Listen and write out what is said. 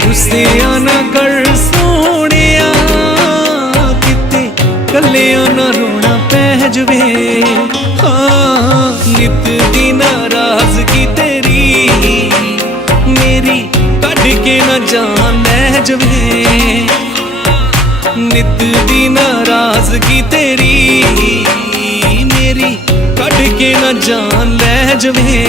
रुसिया ना कर सोनिया, किते कलिया ना रोना पै जवे। हाँ नित दी नाराजगी तेरी मेरी कढ़ के ना जान लै जवे। नित दी नाराजगी तेरी मेरी कढ़ के ना जान लै जवे।